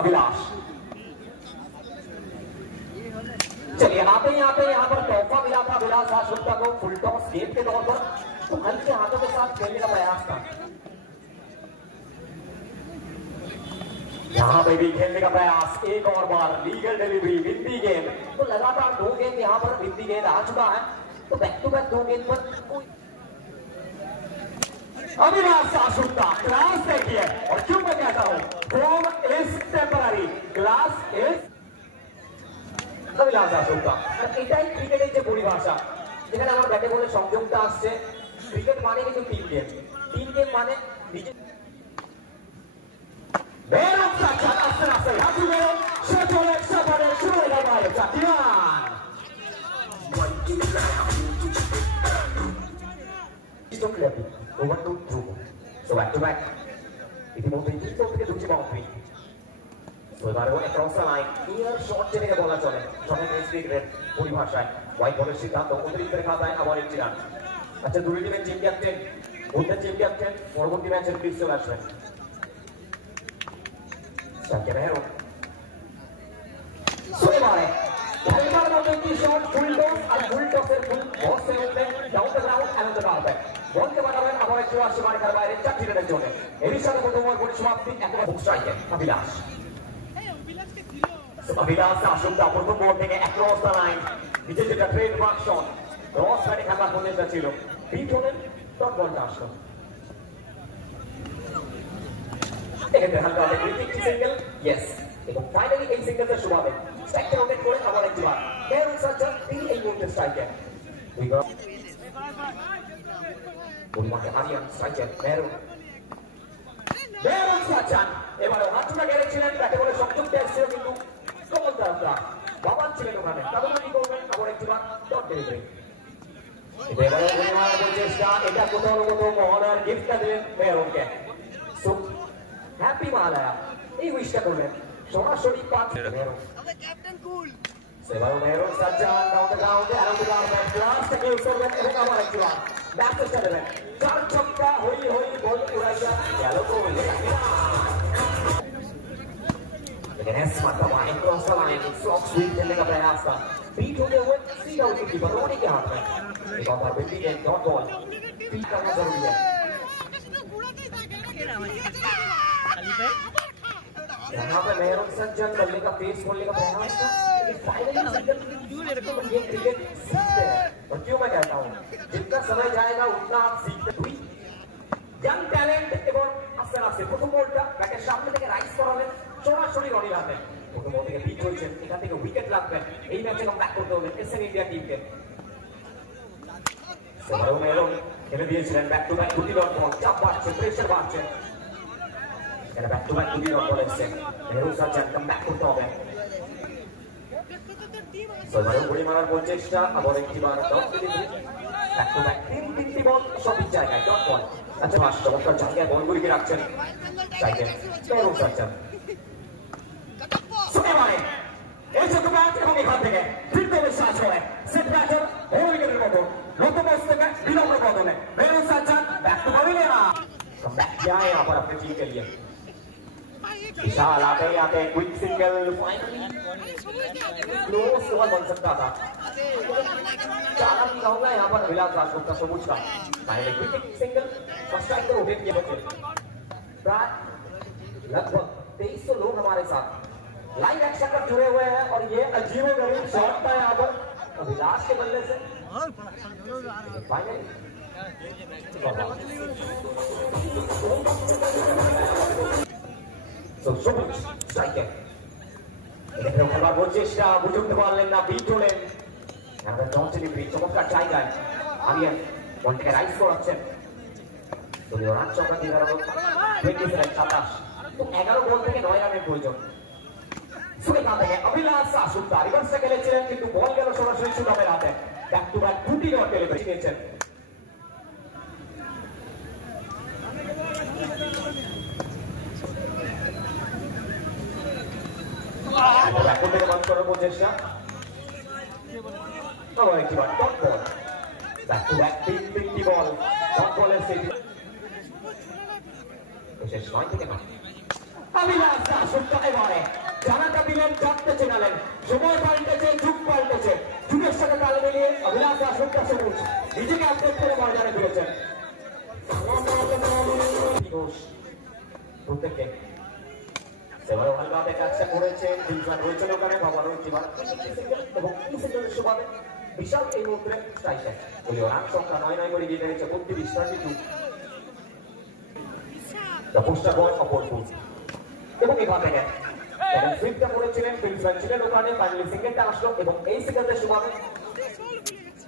अभिलाष चलिए आते यहाँ पर तोहफा मिला था अभिलाष दासगुप्ता को फुल टॉस गेम के तौर पर, तो हल्के हाथों के साथ खेलने का प्रयास था। यहाँ पे भी खेलने का प्रयास, एक और बार लीगल डिलीवरी, विंदी गेंद। तो लगातार 2 गेंद यहाँ पर विंदी गेंद आ चुका है, तो बैक टू बैक 2 गेंद पर कोई अभिलाष दासगुप्ता क्लास देखिए, और क्यों मैं कहता हूं form is temporary, class is Abhilash Dasgupta. এটাই ক্রিকেটের যে পরিভাষা, যেখানে আমার ব্যাটে বলে সংযমটা আসছে। ক্রিকেট মানে কিন্তু টিম গেম মানে নিজে মেরুন সাচ্চান আস্তে আস্তে হাঁটু মেরুন সচলে সফরে শুরু হয়ে গেল চাটিয়ান stroke level over to through, so back to back ইতিমধ্যে তিন থেকে 2টি বাউন্ডারি। তো এবারেও across the line near shot যেটাকে বলা চলে যখন ক্রিকেটের পরিভাষায় হোয়াইট বলের সিদ্ধান্ত অতিরিক্তের খাতায় আবার একটি রান। আচ্ছা, দুই টিমের টিম ক্যাপ্টেন মধ্যে টিম ক্যাপ্টেন পরবর্তী ম্যাচের ক্রিজ চলে আসবেন। Sanquero. Suevare. Calmar mode की शॉट फुल टॉस और फुल टॉसের ফুল বস से উঠবে down the ground and the carpet. বলকে বাড়াবেন আবার একটু আসে মার্কার বাইরে 4টি রানের জন্য। এরই সাথে প্রথম ওভার পরিসমাপ্তি একবার বুক স্ট্রাইকে অভিলাষ। অভিলাষ দাসগুপ্তা প্রথম বল থেকে অ্যাক্রস দ্য লাইন, নিচে যেটা ট্রেডমার্ক শট ক্রস লাইনে খেলার পদ্ধতিটা ছিল, বিট হলেন ডট বলটা আসলো। এখানে হালকা একটা ক্রিকেট সিঙ্গেল, ইয়েস, এবং ফাইনালি এই সিঙ্গেলটা শুরুবে স্ট্রাইকে রোটেট করে আবার একবার মেরুন সাচ্চান তিনি এই মুহূর্তে স্ট্রাইকে পরিমাণে আরিয়ান স্ট্রাইকে মেরুন সাচ্চান এবারে হাতটা গেড়েছিলেন, ব্যাটে বলে সংযুক্ত এসেছিল কিন্তু কমল তারকা বাবান ছিলেন ওখানে, তাদের কি করবেন আবার একবার ডট ডেলিভারি। এবারে পরিমাণে চেষ্টা, এটা কোথাও না কোথাও মহড়ার গিফটটা দিলেন মেরুনকে। সো হ্যাপি মালায়া এই উইশটা করলেন সরাসরি পাঁচ মেরুন ক্যাপ্টেন কুল সেবারও মেরুন সাচ্চান ডাউন দ্য গ্রাউন্ডে আরাম দ্য গ্রাউন্ড ক্লাস থেকে উঠবেন এবং আবার একবার ব্যাট চেষ্টা দেবেন, 4 ছক্কা হই বল উড়াইয়া গেল তো लेकिन एस मतलब एक क्रॉस का लाइन फ्लॉक स्वीप खेलने का प्रयास था, बीट होते हुए सीधा विकेट कीपर रोनी के हाथ में। एक और बार विकेट है, डॉट बॉल बीट करना जरूरी है। यहाँ पे मेहरुन साच्चान बल्ले का पेस खोलने का प्रयास था, लेकिन फाइनली ये क्रिकेट सीखते हैं, और क्यों मैं कहता हूँ जितना समय जाएगा उतना आप सीखते हुई यंग टैलेंट। এবং আস্তে আস্তে প্রথম বলটা ব্যাটের সামনে থেকে রাইস করালেন সরাসরি রনি রাখবেন, প্রথম বল থেকে পিচ হয়েছেন, এখান থেকে উইকেট লাগবেন, এই ম্যাচে ব্যাক করতে হবে এসএন ইন্ডিয়া টিমকে। সেবারও মেরুন খেলে দিয়েছিলেন ব্যাক টু ব্যাক 2টি ডট বল, চাপ বাড়ছে, প্রেসার বাড়ছে, এখানে ব্যাক টু ব্যাক 2টি ডট বল এসছে, মেরুন সাচ্চান কাম ব্যাক করতে হবে। সেবারও গুলি মারার বল চেষ্টা, আবার একটিবার dot delivery, back to back 3টি বল সঠিক জায়গায় ডট বল। আচ্ছা মাস চমৎকার জায়গায় বলগুলিকে রাখছেন চাইছেন মেরুন সাচ্চান। এবারে এই ছোট ব্যাট এবং এখান থেকে ফিরতে বিশ্বাস হয় সেট ব্যাটার উইকেটের মতো নতমস থেকে বিলম্ব বদলে মেরুন Sachan back to pavilion come back किया है यहाँ पर अपने टीम के लिए। विशाल आते quick single, finally close over बन सकता था, चाला भी कहूंगा यहाँ पर अभिलाष दासगुप्ता सबूत का finally quick single first strike पर रोटेट किए बच्चे। लगभग 2300 लोग हमारे साथ लाइव एक्शन पर जुड़े हुए हैं, और ये अजीब गरीब शॉट था यहाँ पर अभिलाष के बल्ले से फाइनली So সবুজ স্ট্রাইকার এখানে খেলার বল চেষ্টা বুঝতে পারলেন না, বিট হলেন আমাদের ডট ডেলিভারি চমৎকার জায়গায় আরিয়ান বলটাকে রাইস করাচ্ছেন। দলীয় রান সংখ্যা 27, তো 11 বল থেকে 9 রানের প্রয়োজন। সুরেখা থেকে অভিলাষ দাসগুপ্তা রিভার্সে খেলেছিলেন, কিন্তু বল গেল সরাসরি সুদামের হাতে, ব্যাক টু ব্যাক 2টি ডট ডেলিভারি নিয়েছেন। ব্যাক থেকে বল করার চেষ্টা, আবার একটিবার dot ball, back to back 3টি বল ডট বলের সেট শেষ 9 থেকে 9। অভিলাষ দাশগুপ্ত এবারে জানাটা দিলেন, চাপতে চেনালেন, সময় পাল্টেছে, যুগ পাল্টেছে, যুগের সাথে তাল মিলিয়ে অভিলাষ দাশগুপ্ত সবুজ নিজেকে আপডেট করে ময়দানে ফিরেছেন। প্রত্যেককে সেবারও ভালোভাবে কাজটা করেছেন, দিলজান রয়েছেন ওখানে, বাবা রয়েছে এবং সেকেন্ডের সুবাদে বিশাল এই মুহূর্তে স্ট্রাইকার বলিও রান সংখ্যা 9 করে দিয়ে রয়েছে 32 দ্য পোস্টার বয় অপরপুর এবং এখান থেকে এবং ফিল্ডটা করেছিলেন, দিলজান ছিলেন ওখানে, ফাইনালি সেকেন্ডটা আসলো এবং এই সেকেন্ডের সুবাদে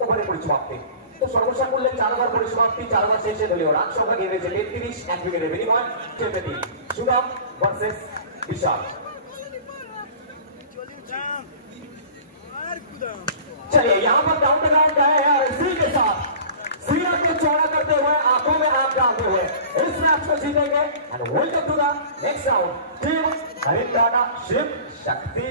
ওখানে পরিসমাপ্তি। তো সর্বসাকুল্যে 4 বার পরিসমাপ্তি, 4 বার শেষে দলীয় রান সংখ্যা গিয়ে রয়েছে 33, 1 উইকেটের বিনিময় 33। সুদাম ভার্সেস विशाल। चलिए यहाँ पर डाउन द ग्राउंड है यार, इसी के साथ सीरिया को चौड़ा करते हुए, आंखों में आंख डालते हुए इस मैच को जीतेंगे। And welcome to the next round team Haryana Shiv शक्ति।